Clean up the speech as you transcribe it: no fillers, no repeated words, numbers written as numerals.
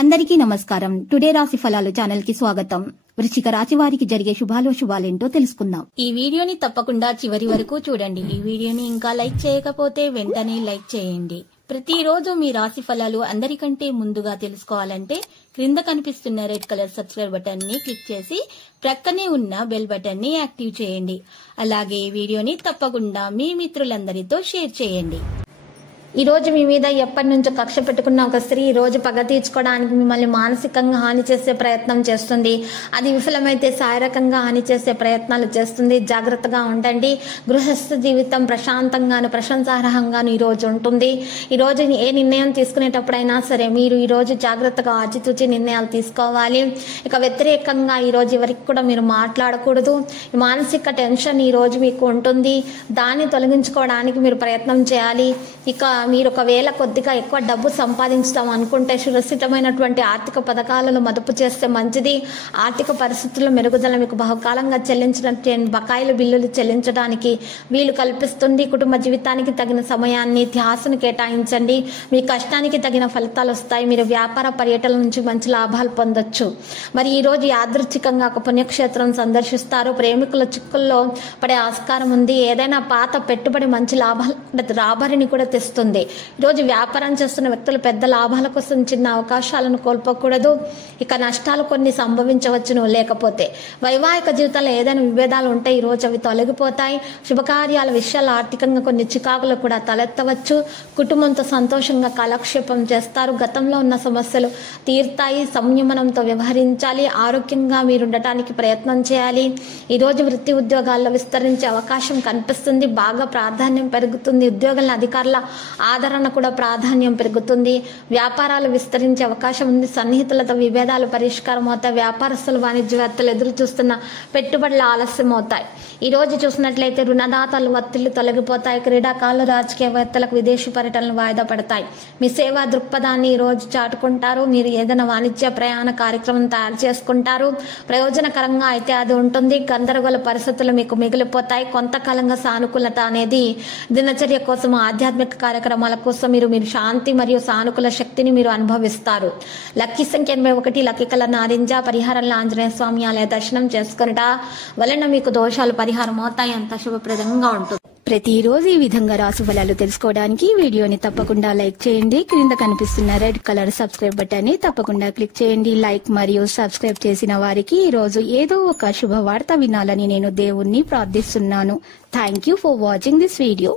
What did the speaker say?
అందరికీ నమస్కారం. టుడే రాశి ఫలాలు ఛానల్ కి స్వాగతం. వృశ్చిక రాశి వారికి జరిగే శుభాలేంటో తెలుసుకుందాం. ఈ వీడియోని తప్పకుండా చివరి వరకు చూడండి. ఈ వీడియోని ఇంకా లైక్ చేయకపోతే వెంటనే లైక్ చేయండి. ప్రతిరోజు మీ రాశి ఫలాలు అందరికంటే ముందుగా తెలుసుకోవాలంటే క్రింద కనిపిస్తున్న రెడ్ కలర్ సబ్స్క్రైబ్ బటన్ ని క్లిక్ చేసి ప్రక్కనే ఉన్న బెల్ బటన్ ని యాక్టివ్ చేయండి. అలాగే ఈ వీడియోని తప్పకుండా మీ మిత్రులందరితో షేర్ చేయండి. ఈ రోజు మీ మీద ఎప్పటి నుంచో కక్ష పెట్టుకున్న ఒక స్త్రీ ఈ రోజు పగ తీర్చుకోవడానికి మిమ్మల్ని మానసికంగా హాని చేసే ప్రయత్నం చేస్తుంది. అది విఫలమైతే శారీరకంగా హాని చేసే ప్రయత్నాలు చేస్తుంది. జాగ్రత్తగా ఉండండి. గృహస్థ జీవితం ప్రశాంతంగాను ప్రశంసార్హంగాను ఈ రోజు ఉంటుంది. ఈ రోజు ఏ నిర్ణయం తీసుకునేటప్పుడైనా సరే మీరు ఈ రోజు జాగ్రత్తగా ఆచితూచి నిర్ణయాలు తీసుకోవాలి. ఇక వ్యతిరేకంగా ఈ రోజు ఎవరికి కూడా మీరు మాట్లాడకూడదు. మానసిక టెన్షన్ ఈ రోజు మీకు ఉంటుంది. దాన్ని తొలగించుకోవడానికి మీరు ప్రయత్నం చేయాలి. ఇక మీరు ఒకవేళ కొద్దిగా ఎక్కువ డబ్బు సంపాదించుతాం అనుకుంటే సురక్షితమైనటువంటి ఆర్థిక పథకాలను మదుపు చేస్తే మంచిది. ఆర్థిక పరిస్థితుల మెరుగుదల మీకు బహుకాలంగా చెల్లించినట్టు బకాయిల బిల్లులు చెల్లించడానికి వీలు కల్పిస్తుంది. కుటుంబ జీవితానికి తగిన సమయాన్ని ధ్యాసను కేటాయించండి. మీ కష్టానికి తగిన ఫలితాలు వస్తాయి. మీరు వ్యాపార పర్యటనల నుంచి మంచి లాభాలు పొందొచ్చు. మరి ఈ రోజు యాదృచ్ఛికంగా ఒక పుణ్యక్షేత్రం సందర్శిస్తారు. ప్రేమికుల చిక్కుల్లో పడే ఆస్కారం ఉంది. ఏదైనా పాత పెట్టుబడి మంచి రాబడిని కూడా తెస్తుంది. ఈరోజు వ్యాపారం చేస్తున్న వ్యక్తులు పెద్ద లాభాల కోసం చిన్న అవకాశాలను కోల్పోకూడదు. ఇక నష్టాలు కొన్ని సంభవించవచ్చును. లేకపోతే వైవాహిక జీవితంలో ఏదైనా విభేదాలు ఉంటే ఈ రోజు అవి తొలగిపోతాయి. శుభకార్యాల విషయాలు ఆర్థికంగా కొన్ని చికాకులు కూడా తలెత్తవచ్చు. కుటుంబంతో సంతోషంగా కాలక్షేపం చేస్తారు. గతంలో ఉన్న సమస్యలు తీరుతాయి. సంయమనంతో వ్యవహరించాలి. ఆరోగ్యంగా మీరు ఉండటానికి ప్రయత్నం చేయాలి. ఈ రోజు వృత్తి ఉద్యోగాల్లో విస్తరించే అవకాశం కనిపిస్తుంది. బాగా ప్రాధాన్యం పెరుగుతుంది. ఉద్యోగుల అధికారుల ఆదరణ కూడా ప్రాధాన్యం పెరుగుతుంది. వ్యాపారాలు విస్తరించే అవకాశం ఉంది. సన్నిహితులతో విభేదాలు పరిష్కారం అవుతాయి. వ్యాపారస్తులు వాణిజ్యవేత్తలు ఎదురు చూస్తున్న పెట్టుబడులు ఆలస్యం అవుతాయి. ఈ రోజు చూసినట్లయితే రుణదాతలు ఒత్తిళ్లు తొలగిపోతాయి. క్రీడాకారులు రాజకీయవేత్తలకు విదేశీ పర్యటనలు వాయిదా పడతాయి. మీ సేవా దృక్పథాన్ని ఈ రోజు చాటుకుంటారు. మీరు ఏదైనా వాణిజ్య ప్రయాణ కార్యక్రమం తయారు చేసుకుంటారు. ప్రయోజనకరంగా అయితే అది ఉంటుంది. గందరగోళ పరిస్థితులు మీకు మిగిలిపోతాయి. కొంతకాలంగా సానుకూలత అనేది దినచర్య కోసం ఆధ్యాత్మిక కార్యక్రమాల కోసం మీరు శాంతి మరియు సానుకూల శక్తిని మీరు అనుభవిస్తారు. లక్కీ సంఖ్య 81. లక్కీ కలర్ నారింజ. పరిహారంలో ఆంజనేయ స్వామి ఆలయ దర్శనం చేసుకున్నట వలన మీకు దోషాలు పరిహారం అవుతాయి. అంత శుభప్రదంగా ఉంటుంది. ప్రతిరోజు ఈ విధంగా రాశి ఫలాలు తెలుసుకోవడానికి వీడియోని తప్పకుండా లైక్ చేయండి. క్రింద కనిపిస్తున్న రెడ్ కలర్ సబ్స్క్రైబ్ బటన్ ని తప్పకుండా క్లిక్ చేయండి. లైక్ మరియు సబ్స్క్రైబ్ చేసిన వారికి ఈ రోజు ఏదో ఒక శుభవార్త వినాలని నేను దేవుణ్ణి ప్రార్థిస్తున్నాను. Thank you for watching this video.